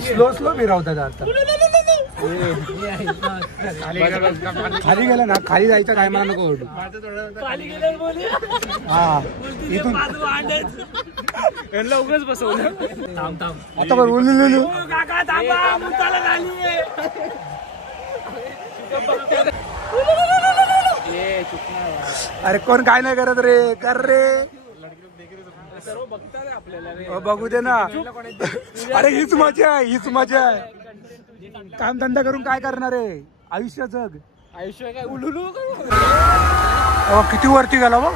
Slow slow फिरवतात आता. खाली गेला ना, खाली जायचं काय मला नको ओरडू. हा इथून उगाच बसवलं. आता बरं बोललेलो. अरे कोण काय नाही करत रे, कर रे. बघू दे ना. अरे हीच मजा आहे, हीच मजा आहे. काम धंदा करून काय करणार आहे, आयुष्य जग. आयुष्य काय उलुलू. किती वरती गेला बघ.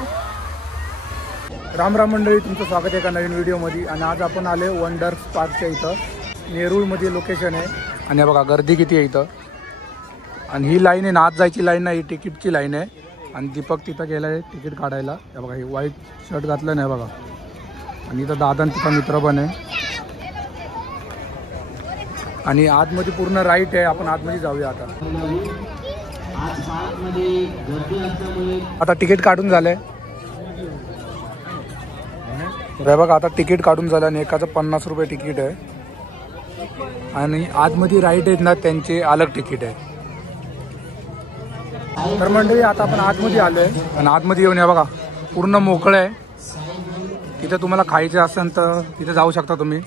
राम राम मंडळी, तुमचं स्वागत आहे एका नवीन व्हिडिओमध्ये. आणि आज आपण आले वंडर्स पार्कच्या इथं. नेरूळमध्ये लोकेशन आहे. आणि बघा गर्दी किती आहे इथं. आणि ही लाईन आहे ना, आत जायची लाईन नाही, तिकीटची लाईन आहे. आणि दीपक तिथं गेला आहे तिकीट काढायला. हे बघा, हे व्हाईट शर्ट घातलं नाही बघा. आणि इथं दादा तिचा मित्र पण आहे. आणि आतमध्ये पूर्ण राईट आहे. आपण आतमध्ये जाऊया आता. आता तिकीट काढून झालंय बघा. आता तिकीट काढून झालं आणि एकाचं 50 रुपये तिकीट आहे. आणि आतमध्ये राईट आहेत ना, त्यांचे अलग तिकीट आहे. तर मंडळी आता आपण आतमध्ये आलोय. आणि आतमध्ये येऊन या बघा, पूर्ण मोकळं आहे. तिथं तुम्हाला खायचं असेल तर तिथं जाऊ शकता तुम्ही.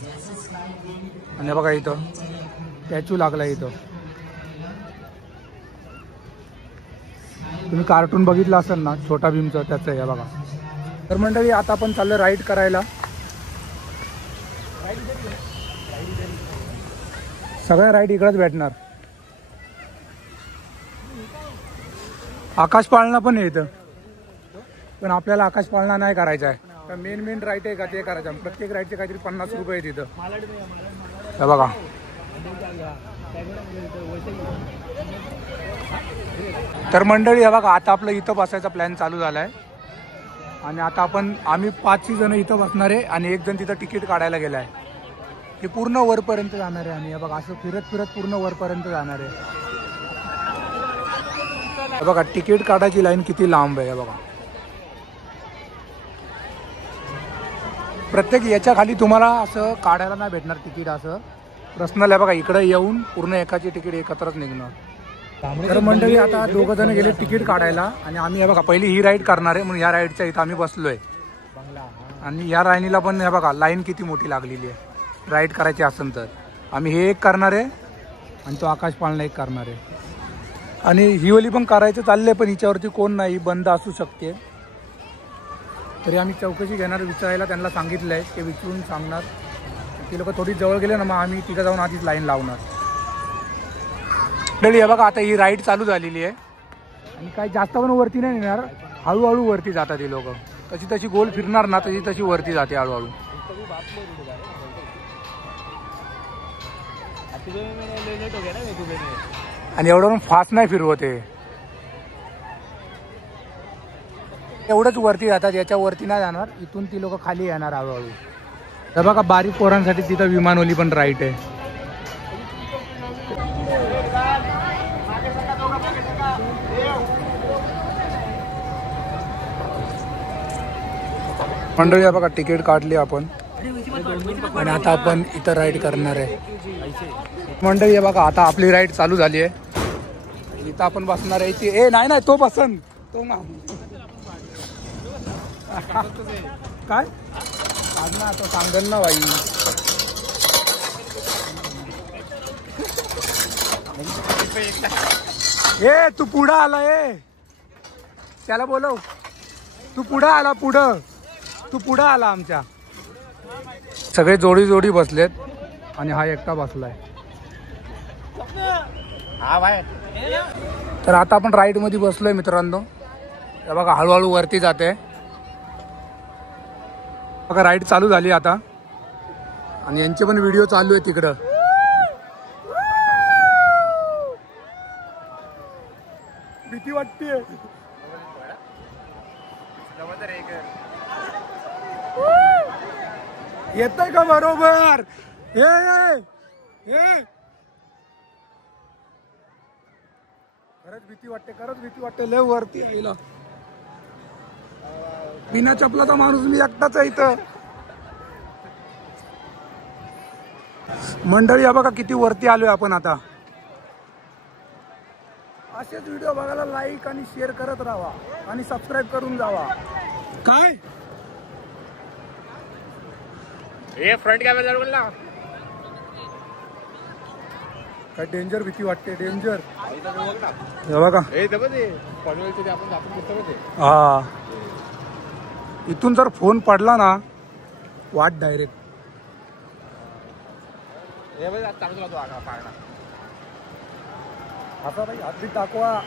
आणि बघा इथं स्टॅच्यू लागला इथं. तुम्ही कार्टून बघितलं असेल ना छोटा भीमचं, त्याचं आहे बघा. तर मंडळी आता आपण चाललो राईड करायला. सगळ्या राईड इकडेच भेटणार. आकाश पाळणा पण आहे इथं, पण आपल्याला आकाश पाळणा नाही करायचा आहे. तर मेन राईड आहे का ते करायचं. प्रत्येक राईडचे काहीतरी 50 रुपये आहेत तिथं. हे बघा. तर मंडळी हे बघा, आता आपलं इथं बसायचा प्लॅन चालू झाला आहे. आणि आता आम्ही 5 जण इथं बसणार आहे. आणि एक जण तिथं तिकीट काढायला गेला आहे. हे पूर्ण वरपर्यंत जाणार आहे. आणि हे बघा, असं फिरत फिरत पूर्ण वरपर्यंत जाणार आहे. हे बघा, तिकीट काढायची लाईन किती लांब आहे. हे बघा, प्रत्येक याच्या खाली तुम्हाला असं काढायला नाही भेटणार तिकीट असं पर्सनल आहे. बघा, इकडे येऊन पूर्ण एकाची तिकीट एकत्रच निघणार. तर मंडळी आता 2 जण गेले तिकीट काढायला. आणि आम्ही हे बघा पहिली ही राईड करणार आहे, म्हणून या राईडच्या इथं आम्ही बसलोय. आणि या राईनीला पण हे बघा लाईन किती मोठी लागलेली आहे. राईड करायची असेल तर आम्ही हे एक करणार आहे आणि तो आकाश पाळणा एक करणार आहे. आणि हिवली पण करायचं चाललंय, पण हिच्यावरती कोण नाही, बंद असू शकते. तरी आम्ही चौकशी घेणार, विचारायला त्यांना सांगितलं आहे. ते विचारून सांगणार. ती लोक थोडी जवळ गेले ना, मग आम्ही तिथं जाऊन आधीच लाईन लावणार. हे बघा, आता ही राईड चालू झालेली आहे. आणि काही जास्त पण वरती नाही येणार, हळूहळू वरती जातात ही लोक. तशी गोल फिरणार ना, तशी वरती जाते हळूहळू. आणि एवढं फास्ट नाही फिरवते, एवढंच वरती जातात. याच्या वरती नाही जाणार. इथून ती लोक खाली येणार हळूहळू. तर बघा, बारीक पोरांसाठी तिथं विमानवली पण राईट आहे. मंडळी बघा, तिकीट काढली आपण. आणि आता आपण इथं राईड करणार आहे. मंडळी हे बघा, आता आपली राईड चालू झाली आहे. इथं आपण बसणार आहे. ए नाही तो पसंत तो ना काय आज ना, तो सांगल ना बाई. ए तू पुढं आला, त्याला बोलव. तू पुढं आला, तू पुढं आला. आमच्या सगळे जोडी बसलेत आणि हा एकटा बसलाय. तर आता आपण राईड मध्ये बसलोय मित्रांनो. हे बघा, हळूहळू वरती जाते बघा. राईड चालू झाली आता. आणि यांचे पण व्हिडिओ चालू आहे तिकडं. भीती वाटते. येतंय का बरोबर. खरंच भीती वाटते, लय वरती आईला. बिना चपलाचा माणूस मी एकटाच आहे इथं. मंडळी हा बघा किती वरती आलोय आपण आता. असेच व्हिडिओ बघायला लाईक आणि शेअर करत राहा आणि सबस्क्राईब करून जावा. काय हे फ्रंट कॅमेरा बोल ना. काय डेंजर भीती वाटते. डेंजर बघा. हा इथून जर फोन पडला ना वाट डायरेक्ट. आता भाई हात बी दाखवा.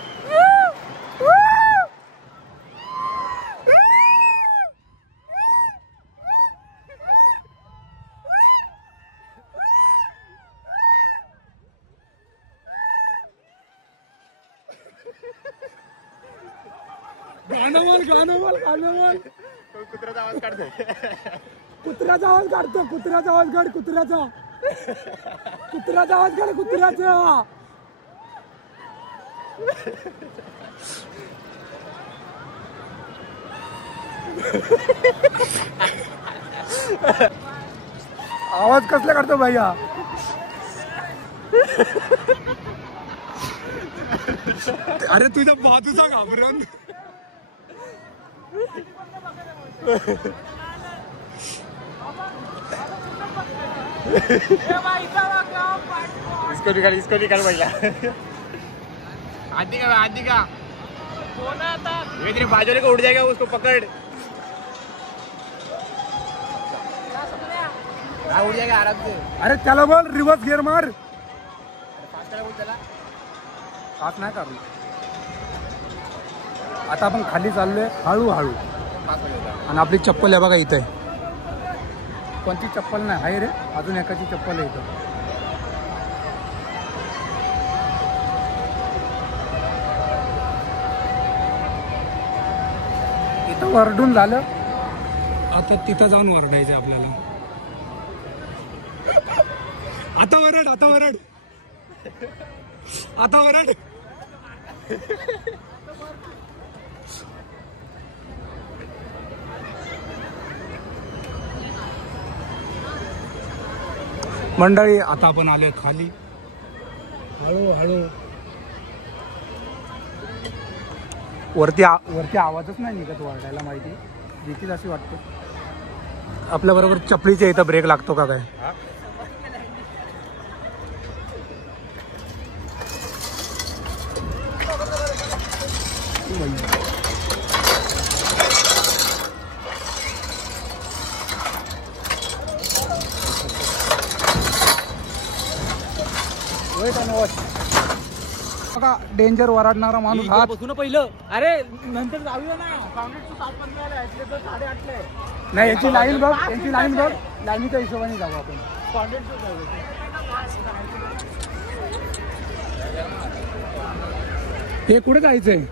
गाणं बोल. कुत्र्याचा आवाज काढतोय. कुत्र्याचा आवाज काढतो. कुत्र्याचा आवाज काढ. कुत्र्याचा आवाज काढ. कुत्र्याचा आवाज कसला काढतो भैया. अरे तुझ्या बाजूचा घाबरून. इसको निकाल पहिला. आधी का ये तेरे बाजू को उड़ जाएगा. उसको पकड़. उड़ जाएगा आराम से. अरे त्याला बोल रिवर्स गिअर मार. हात नाही काढू. आता आपण खाली चाललोय हळूहळू. आणि आपली चप्पल आहे बघा इथे. कोणती चप्पल नाही आहे रे. अजून एकाची चप्पल आहे इथं. इथं वरडून झालं. आता तिथं जाऊन वरडायचं आपल्याला. आता वरड. मंडळी आता आपण आलोय खाली हळूहळू. वरती आवाजच नाही निघत वरडायला. माहिती देखील अशी वाटतं. आपल्या बरोबर चपलीच्या इथं ब्रेक लागतो का काय. बघा डेंजर वराडणारा माणूस हात बसू पहिलं. अरे नंतर जाऊया ना. 8:30 नाही. याची लाईन बघ. लाईनीच्या हिशोबाने जाऊ आपण. हे कुठे जायचंय.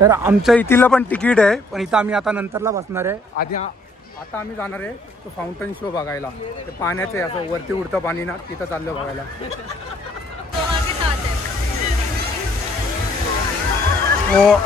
तर आमच्या इथलं पण तिकीट आहे. पण इथं आम्ही आता नंतरला बसणार आहे. आता आम्ही जाणार आहे तो फाउंटन शो बघायला. ते पाण्याचं आहे असं वरती उडतं पाणी ना. तिथं चाललं बघायला. हो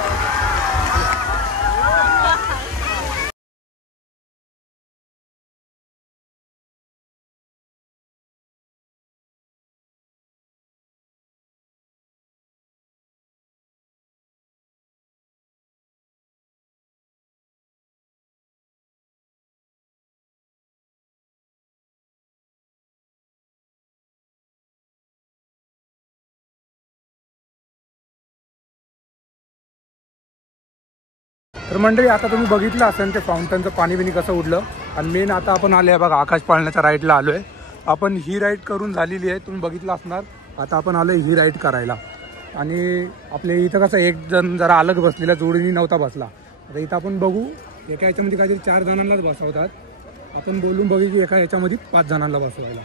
तर मंडळी आता तुम्ही बघितलं असेल ते फाउंटनचं पाणी बिनी कसं उडलं. आणि मेन आता आपण आले बघा आकाश पाळण्याच्या राईडला आलोय आपण. ही राईड करून झालेली आहे. तुम्ही बघितलं असणार. आता आपण आलोय ही राईड करायला. आणि आपल्या इथं कसं एक जण जरा अलग बसलेला जोडीने नव्हता बसला. आता इथं आपण बघू एका याच्यामध्ये काहीतरी 4 जणांनाच बसवतात. आपण बोलून बघू की एका याच्यामध्ये 5 जणांना बसवायला.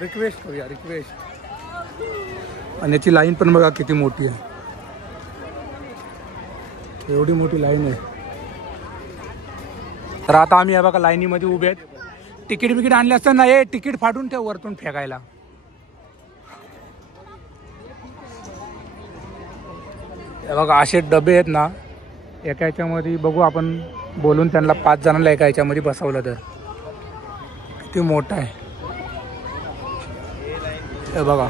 रिक्वेस्ट करूया रिक्वेस्ट. आणि याची लाईन पण बघा किती मोठी आहे. एवढी मोठी लाईन आहे. तर आता आम्ही या बघा लाईनीमध्ये उभे आहेत. तिकीट आणले असतं ना. हे तिकीट फाडून ठेव वरतून फेकायला. हे बघा असे डबे आहेत ना, एका ह्याच्यामध्ये बघू आपण बोलून त्यांना 5 जणांना एका ह्याच्यामध्ये बसवलं तर किती मोठा आहे. हे बघा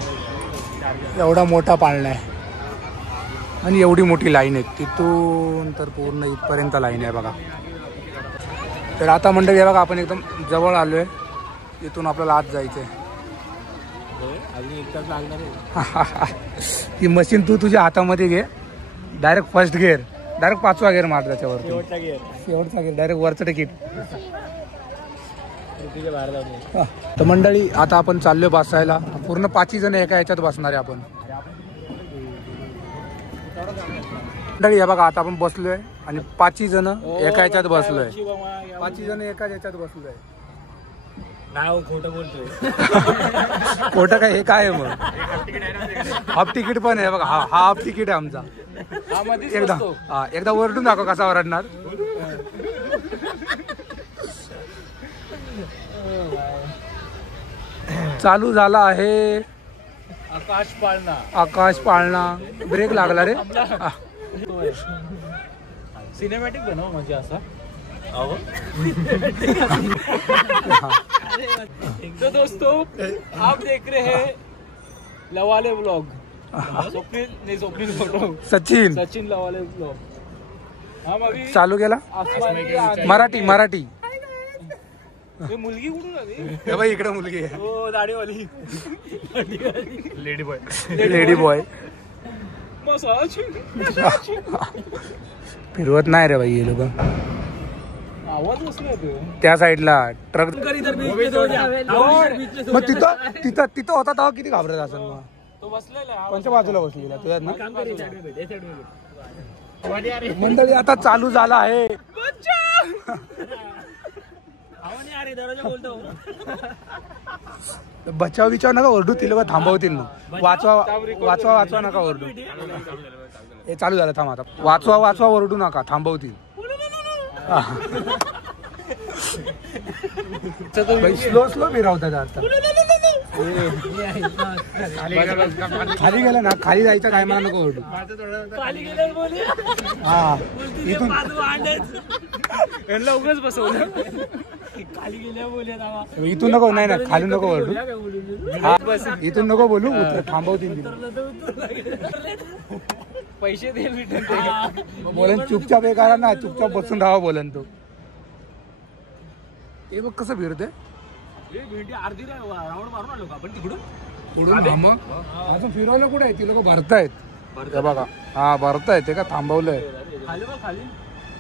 एवढा मोठा पाळणा आहे आणि एवढी मोठी लाईन आहे, तिथून तर पूर्ण इथपर्यंत लाईन आहे बघा. तर आता मंडळी आहे बघा, आपण एकदम जवळ आलो आहे, इथून आपल्याला आत जायचं आहे. ही मशीन तू तुझ्या हातामध्ये घे, डायरेक्ट फर्स्ट गिअर, डायरेक्ट 5वा गिअर मार त्याच्यावर, शेवटचा गिअर डायरेक्ट वरचं तिकीट. तर मंडळी आता आपण चाललोय बसायला, पूर्ण 5 जण एका ह्याच्यात बसणार आहे आपण. मंडळी हे बघा आता आपण बसलोय आणि 5 जण एका ह्याच्यात बसलोय, 5 जण एका ह्याच्यात बसलोय. खोटं बोलतोय. खोटं काय, हे काय आहे मग? हाफ तिकीट पण आहे बघा, हा हाफ तिकीट आहे आमचा. एकदा ओरडून दाखव कसा ओरडणार. चालू झाला आहे आकाश पाळणा. ब्रेक लागला रे. सिनेमॅटिक बनव म्हणजे असा. तो दोस्तों आप देख रहे हैं लवाले व्लॉग. सचिन लवाले व्लॉग. हम अभी चालू केला. मराठी मुलगी कुठून आली? हे बाई इकडे मुलगी आहे. हो दाढीवाली लेडी बॉय. मसाज फिरवत नाही रे बाई हे लोक. आवाज बसला त्या साईडला ट्रक. मग तिथं होता तेव्हा किती घाबरत असेल मग. तो बसलेला कोणत्या बाजूला बसलेला तुझ्यात ना. मंडळी आता चालू झाला आहे. बचाव बिचाव नका ओरडू, ती लोक थांबवतील ना. वाचवा नका ओरडू. हे चालू झालं, थांब आता. वाचवा ओरडू नका, थांबवतील. स्लो फिरवतात आता. खाली गेला ना, खाली जायचं काय मला नको ओरडू. हा उगाच बसवलं. खाली गेल्या बोलल्या इथून नको, नाही ना खाली नको ओरडू. इथून नको बोलू, थांबवतील. पैसे दे बोलन चुपचाप हे करा ना, चुपचाप बसून राहा बोलन तो. ते बघ कसं फिरते. अर्धी राऊंड मारून आलो का आपण तिकडून. मग अजून फिरवलं कुठे आहे, ती लोक भरतायत बघा. हा भरतायत, ते का थांबवलंय. खाली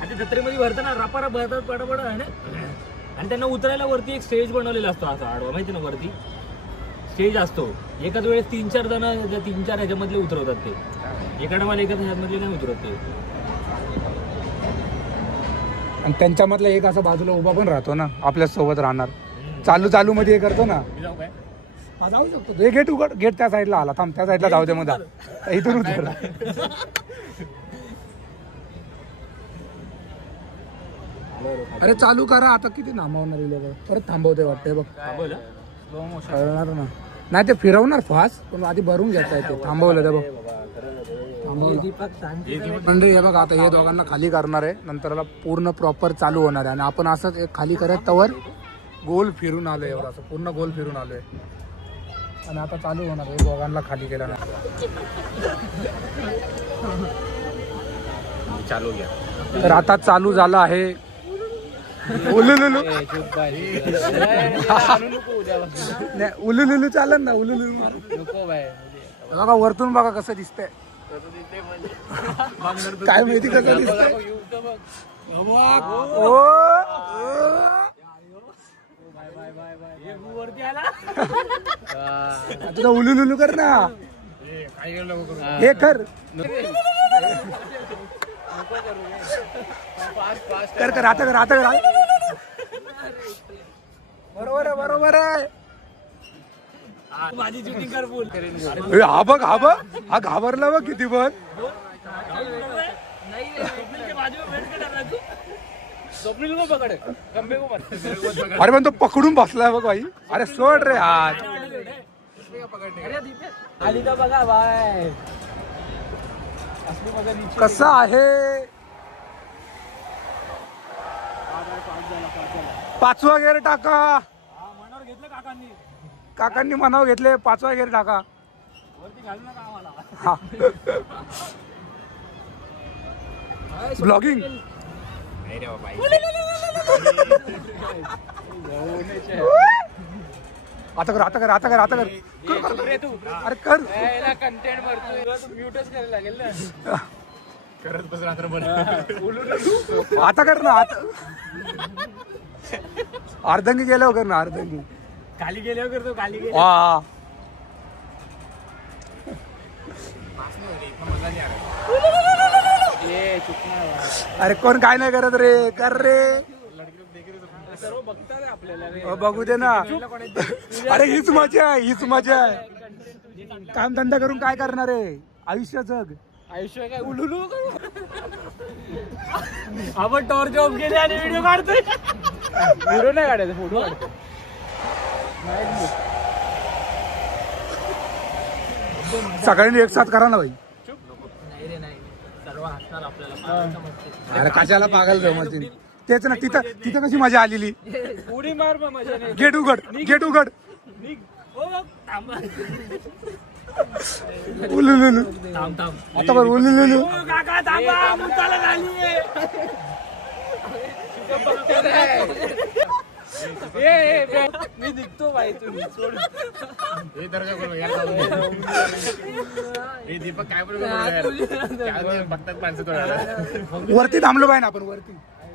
आता जत्रेमध्ये भरताना रापारा भरतात पडपड आहे ना. आणि त्यांना उतरायला वरती एक स्टेज बनवलेला असतो, असा आडवा माहिती ना, वरती स्टेज असतो. एकाच वेळेस 3-4 जण 3-4 ह्याच्यामधले उतरवतात. ते एका टायमाला एकाच ह्याच्यामधले नाही उतरत ते. आणि त्यांच्यामधला एक असा बाजूला उभा पण राहतो ना, आपल्या सोबत राहणार. चालू मध्ये हे करतो ना. जाऊ शकतो. हे गेट उघड, गेट त्या साईडला आला. थांब, त्या साईडला जाऊ दे. मग इथून उतर. अरे चालू करा आता. किती थांबवणार लोक, परत थांबवते वाटतंय बघ. कळणार ना, नाही ते फिरवणार फास्ट, पण आधी भरून घेता येते. थांबवलं ते बघ, मंडळी. हे बघ आता हे दोघांना खाली करणार आहे, नंतर पूर्ण प्रॉपर चालू होणार आहे. आणि आपण असंच एक खाली करत तवर गोल फिरून आलोय, एवढा असं पूर्ण गोल फिरून आलोय. आणि आता चालू होणार आहे, दोघांना खाली केला ना. चालू घ्या. तर आता चालू झालं आहे. उलुलुलू उलुलुलू चालन ना. उलुलुलू बघा वरतून, बघा कसं दिसतंय. काय माहिती कसं दिसतंय. तुला उलुलुलू कर ना. हे कर आता कर. बरोबर आहे. माझी शूटिंग कर फुल. हा बघ हा घाबरला बघ किती पण. अरे पण तो पकडून बसलाय बघ भाई. अरे सोड रे हात. आली का बघा बाय. कसं आहे? 5वा गेअर टाका. मनावर घेतलं काकांनी. काकांनी मनावर घेतले 5वा गेअर टाका. वरती घालू नका आम्हाला. हा ब्लॉगिंग. आता कर आता कर आता कर आता कर. अरे कर. कंटेंट भरतोय म्यूटच करायला लागेल ना. करत बस रात्रभर. आता कर ना. आता अर्धंगी गेल्यावर कर ना. अर्धंगी खाली गेल्यावर करतो. खाली गेल्यावर. वा अरे कोण काय नाही करत रे. कर रे. सर्व बघतात आपल्याला. बघू दे ना. अरे हीच मजा आहे. हीच मजा आहे. काम धंदा करून काय करणार आहे. आयुष्य जग. आयुष्य काय उलुलू. आपण टॉर्च ऑफ केले आणि व्हिडिओ काढतोय. व्हिडिओ नाही काढायचा. फोटो काढतो. सगळ्यांनी एक साथ करा ना भाई. सर्व हसणार आपल्याला. अरे कशाला पागल जमतील. तेच ना. तिथं तिथं कशी मजा आलेली. उडी मार मग मजा नाही. गेट उघड. गेट उघड. उलुलुलु. थांब थांब. आता बरं उलुलुलु. काका थांबा. मुताला झालीये. मी निघतो बाई. तुम्ही सोड. दीपक काय बघतात माणसं. वरती थांबलो पाहिजे आपण. वरती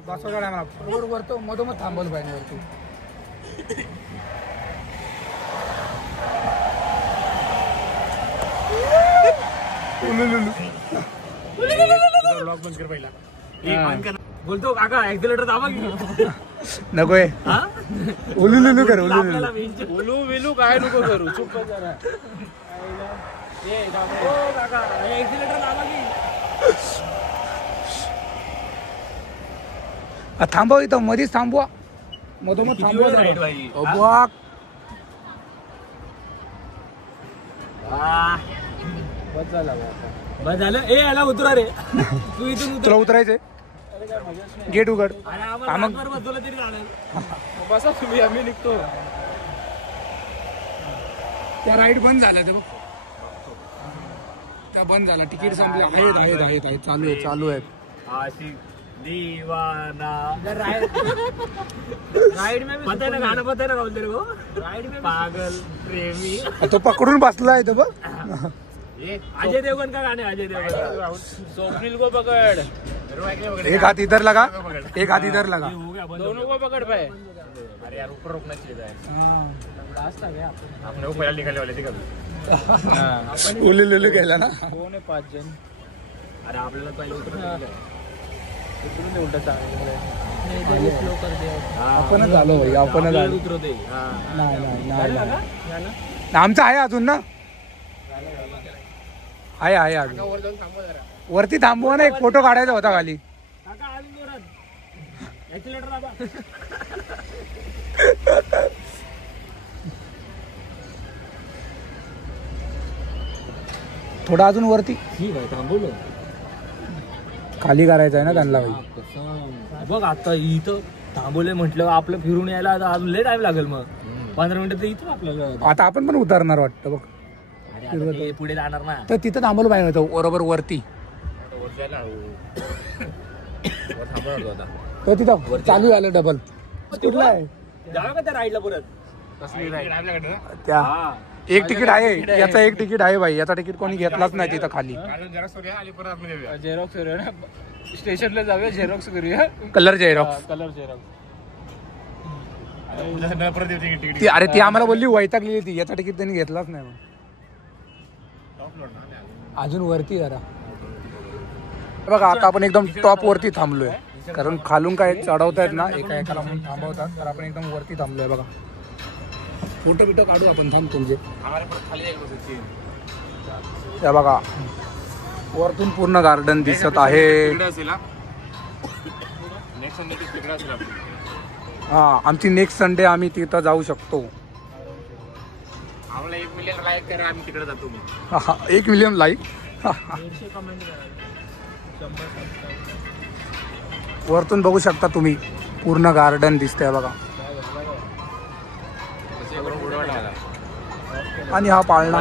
बरोबर वरतो मधोमध थांबवलं पाहिजे वरती. बोलतो काका ऍक्सिलेटर दाबा की. नकोय. उलुलुलु कर. आपल्याला उलुलुलु. उलू विलू काय नको करू. चुप जरा. काका ऍक्सिलेटर दाबा की. थांबव इथं मध्येच थांबवा. मधोमध थांबवा. बस झालं. ए याला उतरा रे. तू इथून तुला उतरायचंय. गेट उघड. मग बसवलं तरी चालेल. बसा तुम्ही. आम्ही निघतो. त्या राईड बंद झाल्या ते बघ. त्या बंद झाल्या. तिकीट संपले. आहेत आहेत आहेत आहेत. चालू आहे चालू आहेत. आशिक दीवाना. राइड में पता है ना. गाना पता है ना राहुल तेरे को. राइड में पागल प्रेमी. तो पकडून बसला आहे तो बघ. अजय देवगन का गाना है. अजय देवगन. स्वप्निल को पकड़. एक हाथ इधर लगा. एक हाथ इधर लगा. हो गया. दोनों को पकड़ पाए. अरे यार ऊपर रोकना चाहिए. आपने वो पहले निकलने वाले थे कभी. उलुलुलु केला ना. कोण आहे 5 जण. अरे आपल्याला पहिले उतरून दे. उलट आपणच आलो भाई. आपणच आलो. उतरवते. नाही नाही आमचं आहे अजून ना. आहे आहे अजून. वरती थांबवा ना. एक फोटो काढायचा होता खाली. थोडा अजून वरती. ठीक आहे थांबवलं. खाली करायचं आहे ना त्यांना भाई. बघ आता इथं थांबवले म्हटलं. आपलं फिरून यायला आता अजून लय टाइम लागेल. मग 15 मिनिटं तर इथं आपल्याला. आता आपण पण उतरणार वाटतं बघ. अरे पुढे जाणार ना. तर तिथं थांबवलं पाहिजे होतं बरोबर वरती. तर तिथं चालू झालं डबल. कुठला आहे. जाऊ का त्या राईडला परत. त्या एक तिकीट आहे. याचा एक तिकीट आहे भाई. याचा तिकीट कोणी घेतलाच नाही तिथं खाली. झेरॉक्स करूया ना. स्टेशनला जाऊया. झेरॉक्स करूया. Colour Xerox. Colour Xerox. ती अरे ती आम्हाला बोलली वैतागली ती. याचा तिकीट त्यांनी घेतलाच नाही. अजून वरती जरा बघा. आता आपण एकदम टॉप वरती थांबलोय. कारण खालून काय चढवतायत ना. एका एकाला म्हणून थांबवतात. तर आपण एकदम वरती थांबलोय बघा. फोटो बिटो काढू आपण. थांब तुमचे. त्या बघा वरतून पूर्ण गार्डन दिसत आहे. हा आमची नेक्स्ट संडे आम्ही तिथं जाऊ शकतो. 1 मिलियन लाईक करा. आम्ही तिकडे जातो. 1 मिलियन लाईक. 150 कमेंट करा. वरतून बघू शकता तुम्ही पूर्ण गार्डन दिसतंय बघा. आणि हा पाळणा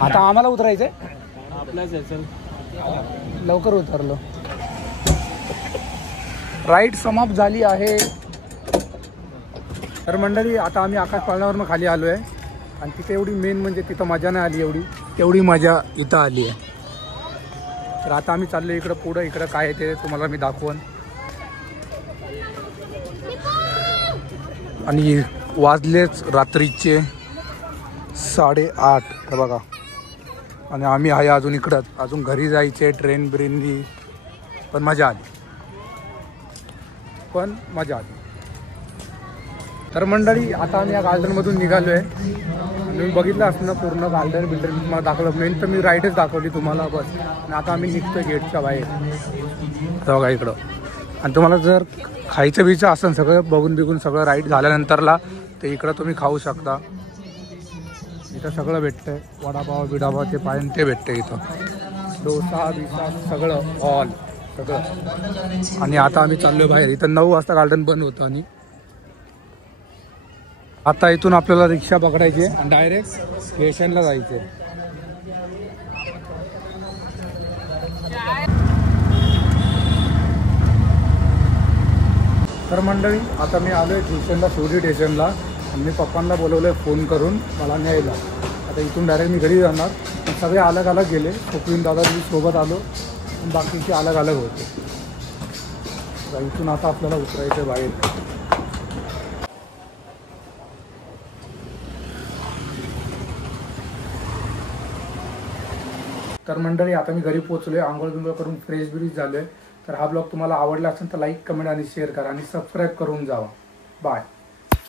आता आम्हाला उतरायचंय. लवकर उतरलो. राईड समाप्त झाली आहे. तर मंडळी आता आम्ही आकाश पाळण्यावरून खाली आलो आहे आणि तिथे एवढी मेन म्हणजे तिथं मजा नाही आली एवढी, तेवढी मजा इथं आली आहे. तर आता आम्ही चाललो इकडं पुढं. इकडं काय आहे ते तुम्हाला मी दाखवून. आणि वाजलेच रात्रीचे 8:30 हे बघा. आणि आम्ही आहे अजून इकडंच. अजून घरी जायचे ट्रेन ब्रेननी. पण मजा आली. तर मंडळी आता आम्ही या गार्डनमधून निघालो आहे. तुम्ही बघितलं असं ना पूर्ण गार्डन बिल्डर तुम्हाला दाखवलं. मेन तर मी राईडच दाखवली तुम्हाला बस. आणि आता आम्ही निघतोय गेटच्या बाहेर बघा इकडं. आणि तुम्हाला जर खायचं बिचं असेल सगळं बघून बिघून सगळं राईड झाल्यानंतरला ते इकडं तुम्ही खाऊ शकता. इथं सगळं भेटतंय. वडापाव बिडापाव ते पाहिजे ते भेटतंय इथं. डोसा बिसा सगळं ऑल सगळं. आणि आता आम्ही चाललोय बाहेर. इथं 9 वाजता गार्डन बंद होतं. आणि आता इथून आपल्याला रिक्षा पकडायची आणि डायरेक्ट स्टेशनला जायचे. तर मंडळी आता मी आलोय स्टेशनला, शिवडी स्टेशनला. आणि मी पप्पांना बोलवलंय फोन करून मला न्यायला. आता इथून डायरेक्ट मी घरी जाणार. सगळे अलग अलग गेले. स्वप्नील दादा मी सोबत आलो पण बाकीचे अलग अलग होते. इथून आता आपल्याला उतरायचं बाहेर. तर मंडळी आता मी घरी पोहोचलोय. आंघोळ बिंघोळ करून फ्रेश बिरीश झालोय. तर हा ब्लॉग तुम्हाला आवडला असेल तर लाईक कमेंट आणि शेअर करा आणि सबस्क्राईब करून जावा. बाय.